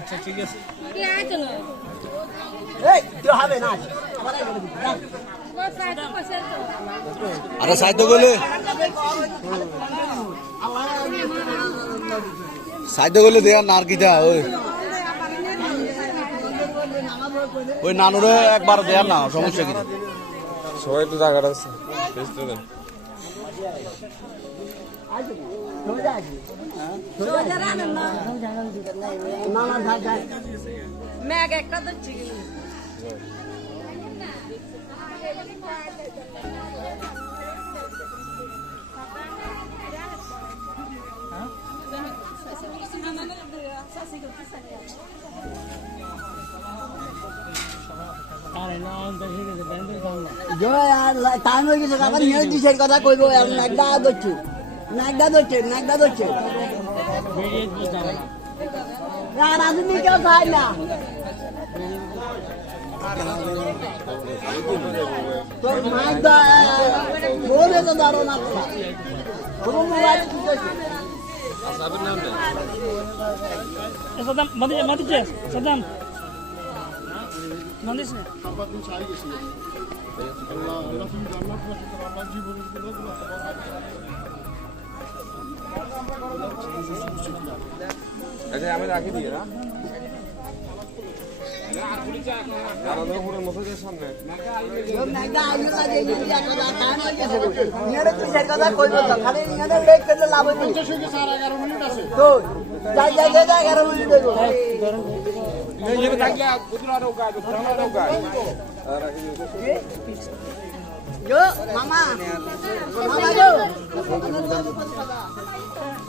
আচ্ছা ঠিক আছে আরে সাহিত্য করলে দেয়া নার কিটা ওই নানুরে একবার দেয়ার না সমস্যা কি সবাই তো জায়গাটা আছে ম্যাগ একটা তো চিকেন টাইম হয়ে গেছে আবার ইংরেজির কথা কইব নাগদা ধরছে রাজনীতি কেউ খায় না তোর নাগদা বলে তো দাঁড়ো না মোবাইল সাদাম মাটিতে সাদাম মন্দির আচ্ছা আমি রাখি দিই না সামনে মামা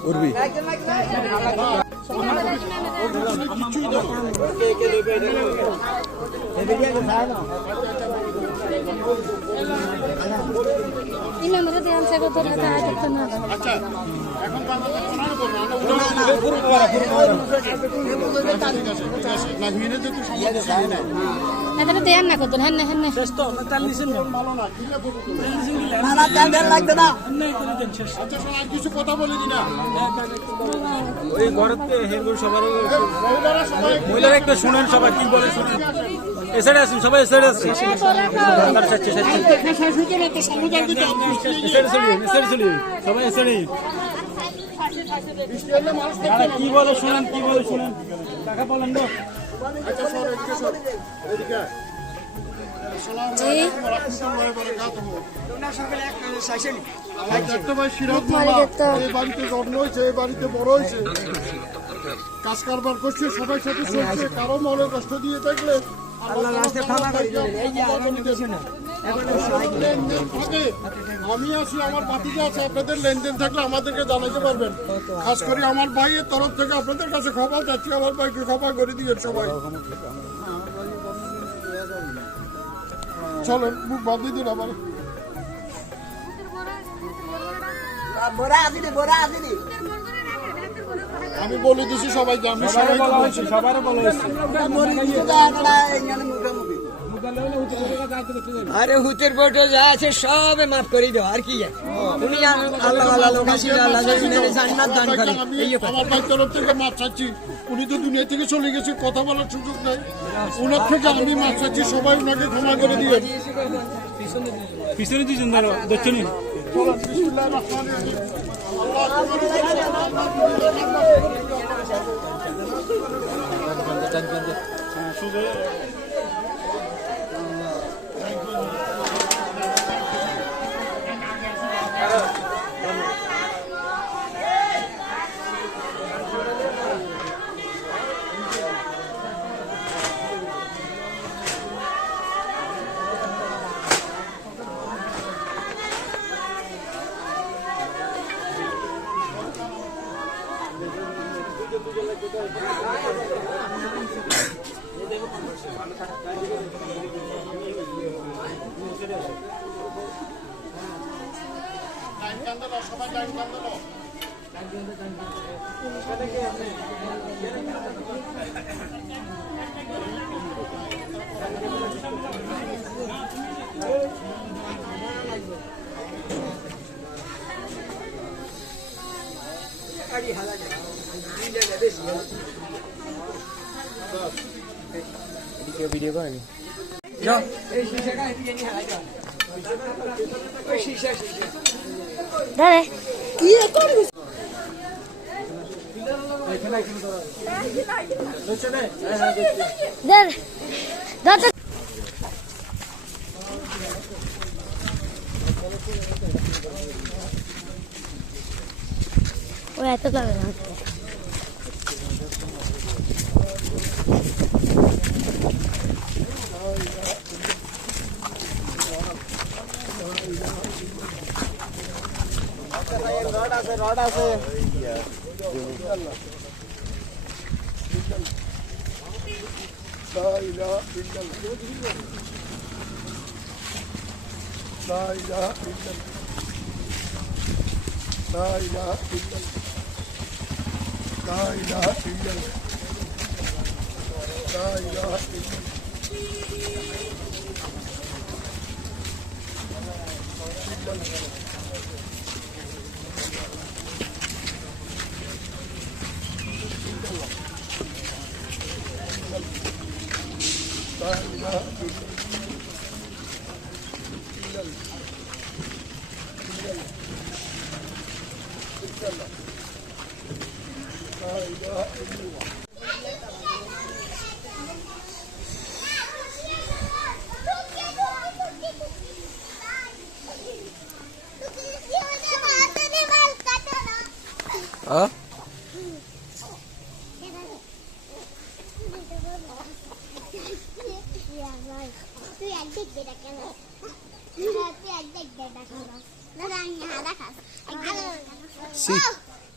উর্বি না কত হ্যাঁ হ্যাঁ লাগবে না কিছু কথা বলে দিনা ওই ঘরেতে হেরগুলো সবার মহিলারা একটু শুনেন সবাই কি বলে শুনেন এসে আসুন সবাই এসে আসুন সবাই এসে কি বলে শুনেন টাকা বলেন তো বাড়িতে জন্ম হয়েছে এই বাড়িতে বড় হয়েছে কাজ কারবার করছে সবাই সাথে চলছে কারো মনে কষ্ট দিয়ে থাকলে আমি আছি আমার বাতিতে আছে আপনাদের লেনদেন থাকলে আমাদেরকে জানাতে পারবেন খাস করে আমার ভাইয়ের তরফ থেকে আপনাদের কাছে ক্ষমা চাচ্ছি আমার ভাইকে ক্ষমা করে দিয়ে সবাই চলেন মুখ বাদ দিন আবার আমি বলে দিছি সবাইকে আমি আরে হুতের বইটা যা আছে সব মাফ করে দাও আর কি তুমি আল্লাহ আল্লাহ লোক আছেন আল্লাহ জান্নাত দান করে আমার ভাই তরফ থেকে মাফ চাচ্ছি উনি তো দুনিয়া থেকে চলে গেছে কথা বলার সুযোগ নাই উনার থেকে আমি মাফ চাচ্ছি সবাই ওনাকে ক্ষমা করে দিবেন পিছনে দুজন ধরো দক্ষিণে গাড়ি হালা যায় বেশি ভিডিও করেনি এই শিশাটা এদিকে নিয়ে হালা যায় ওই শিশা দাঁড়ে দাঁড়ে দাঁড়ে ও এত লাগে না রড আছে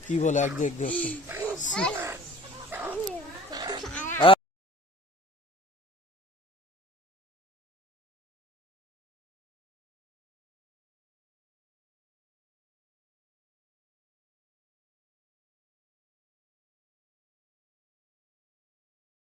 কি বলে এক দেখ